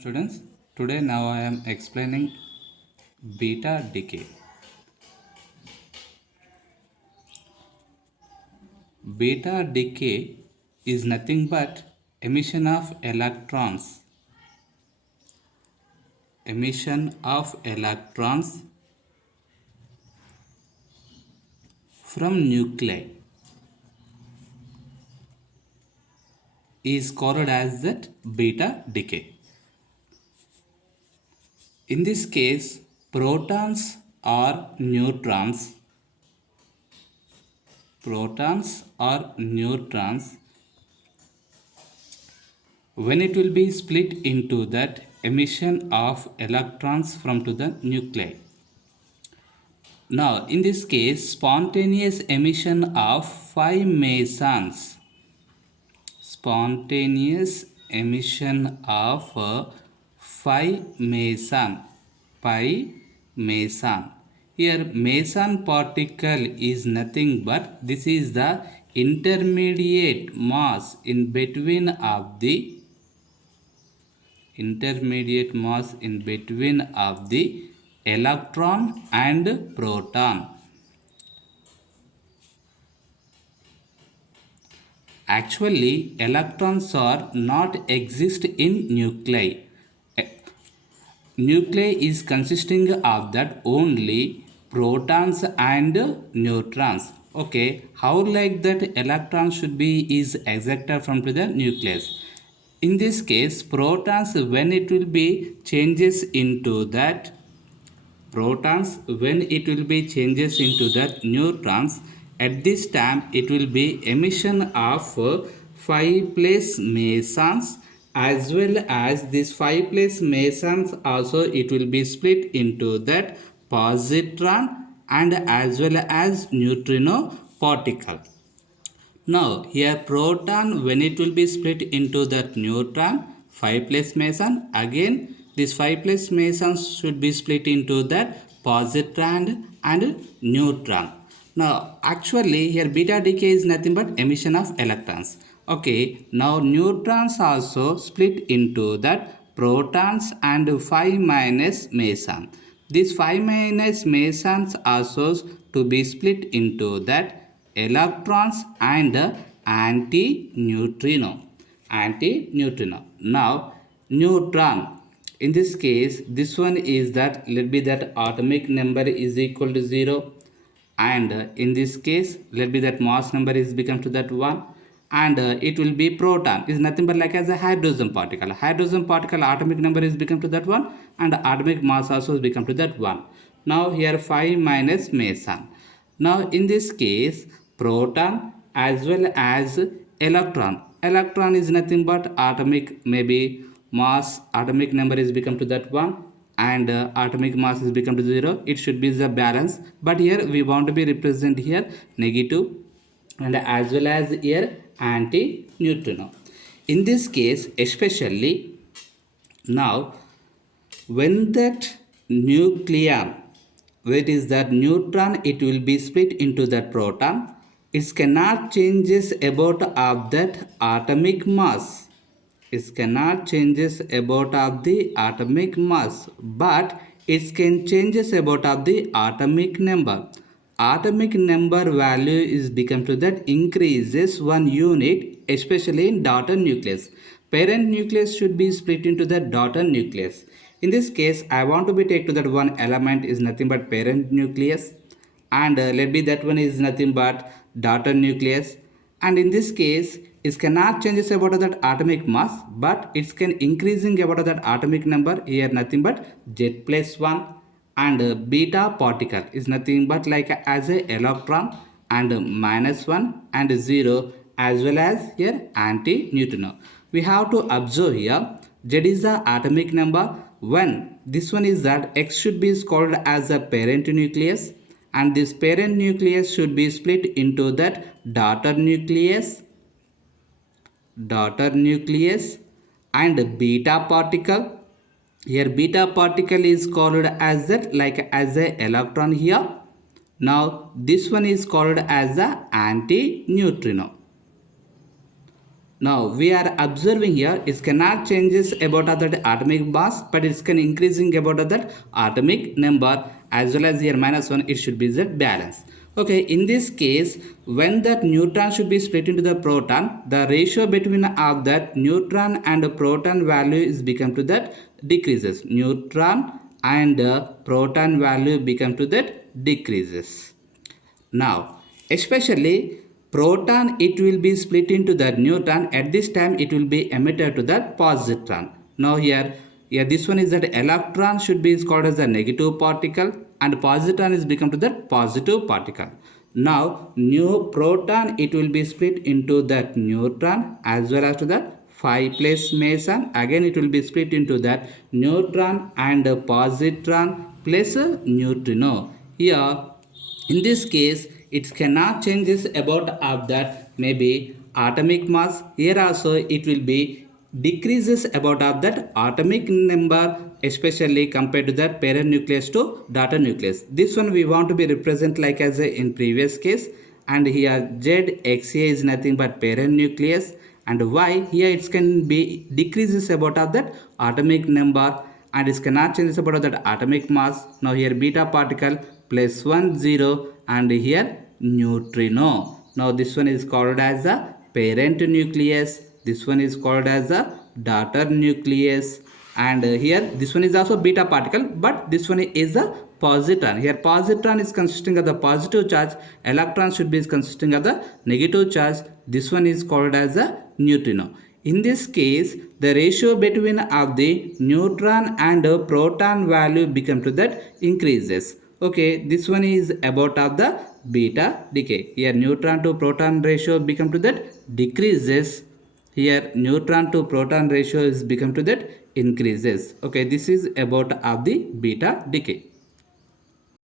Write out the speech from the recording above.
Students, today now I am explaining beta decay. Beta decay is nothing but emission of electrons from nuclei is called as that beta decay. In this case, protons or neutrons, when it will be split into that emission of electrons from to the nuclei. Now, in this case, spontaneous emission of 5 meson. Here, meson particle is nothing but this is the intermediate mass in between of the electron and proton. Actually, electrons are not exist in nuclei. Nuclei is consisting of that only protons and neutrons. Okay, how like that electron should be is ejected from to the nucleus. In this case, protons when it will be changes into that neutrons, at this time it will be emission of 5 plus mesons, as well as this 5 plus mesons also it will be split into that positron and as well as neutrino particle. Now here proton when it will be split into that neutron 5 plus meson, again this 5 plus mesons should be split into that positron and neutron. Now actually here beta decay is nothing but emission of electrons. Okay, now neutrons also split into that protons and 5 minus meson. These 5 minus mesons also to be split into that electrons and anti-neutrino. Now neutron, in this case this one is that let be that atomic number is equal to 0, and in this case let be that mass number is become to that 1, and it will be proton is nothing but like as a hydrogen particle atomic number is become to that 1 and atomic mass also is become to that 1. Now here 5 minus meson. Now in this case proton as well as electron is nothing but atomic maybe mass atomic number is become to that 1 and atomic mass is become to 0. It should be the balance, but here we want to be represent here negative and as well as here anti-neutrino. In this case especially, now when that nucleon, that is that neutron, it will be split into that proton, it cannot changes about of that atomic mass. It cannot changes about of the atomic mass, but it can changes about of the atomic number. Atomic number value is become to that increases 1 unit, especially in daughter nucleus. Parent nucleus should be split into the daughter nucleus. In this case, I want to be take to that one element is nothing but parent nucleus, and let be that one is nothing but daughter nucleus. And in this case, it cannot changes about that atomic mass, but it can increasing about that atomic number. Here nothing but Z plus 1, and beta particle is nothing but like as a electron and minus 1 and 0, as well as here anti-neutrino. We have to observe here Z is the atomic number. When this one is that X should be called as a parent nucleus, and this parent nucleus should be split into that daughter nucleus and beta particle. Here beta particle is called as that like as a electron here. Now this one is called as a anti-neutrino. Now we are observing here it cannot changes about that atomic mass, but it can increasing about that atomic number, as well as here -1 it should be that balance. Okay, in this case when that neutron should be split into the proton, the ratio between of that neutron and proton value is become to that decreases. Neutron and proton value become to that decreases. Now, especially proton, it will be split into the neutron. At this time, it will be emitted to the positron. Now here this one is that electron should be called as a negative particle, and positron is become to the positive particle. Now, new proton, it will be split into that neutron as well as to the 5 plus meson. Again, it will be split into that neutron and positron plus neutrino. Here in this case it cannot changes about of that maybe atomic mass. Here also it will be decreases about of that atomic number, especially compared to that parent nucleus to daughter nucleus. This one we want to be represent like as a, in previous case, and here Z XA is nothing but parent nucleus, and Y here it can be decreases about of that atomic number, and it cannot change about that atomic mass. Now here beta particle plus 1 0, and here neutrino. Now this one is called as the parent nucleus, this one is called as the daughter nucleus, and here this one is also beta particle, but this one is a positron. Here positron is consisting of the positive charge, electron should be consisting of the negative charge. This one is called as a neutrino. In this case, the ratio between of the neutron and proton value become to that increases. Okay, this one is about of the beta decay. Here neutron to proton ratio become to that decreases. Here neutron to proton ratio is become to that increases. Okay, this is about of the beta decay.